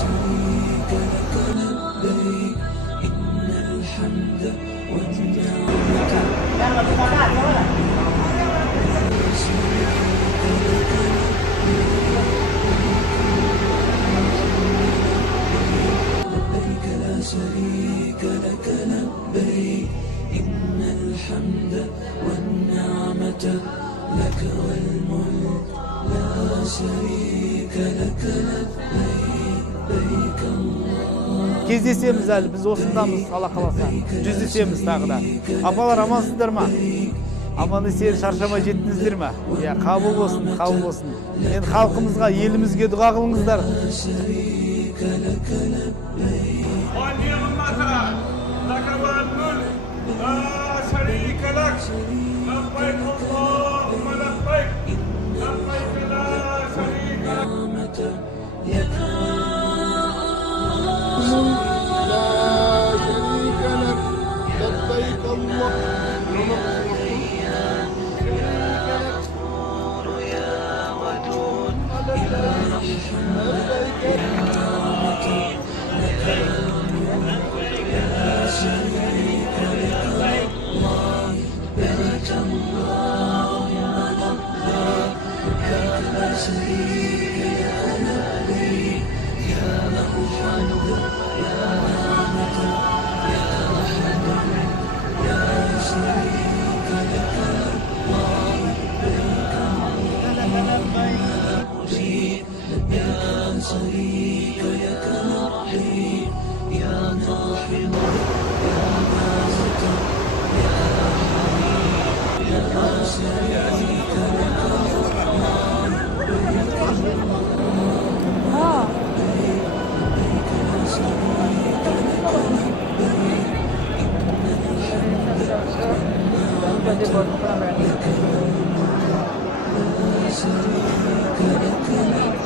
شريك لك لبيك إن الحمد والنعمة لبيك لا شريك لك لبيك إن الحمد والنعمة لك والملك لا شريك لك لبيك الله. Кездесеміз әлі, біз осындамыз, Алла қаласа. Жүздесеміз тағы да. Апалар амансыздар ма? Аман есен шаршамай жеттіңіздер ме? Иә, қабыл болсын, қабыл болсын. Енді халқымызға, елімізге дұға қылыңыздар. شريك لك لبيك اللهم لبيك لبيك لا شريك لك يا لا شريك لك لبيك الله شريك لك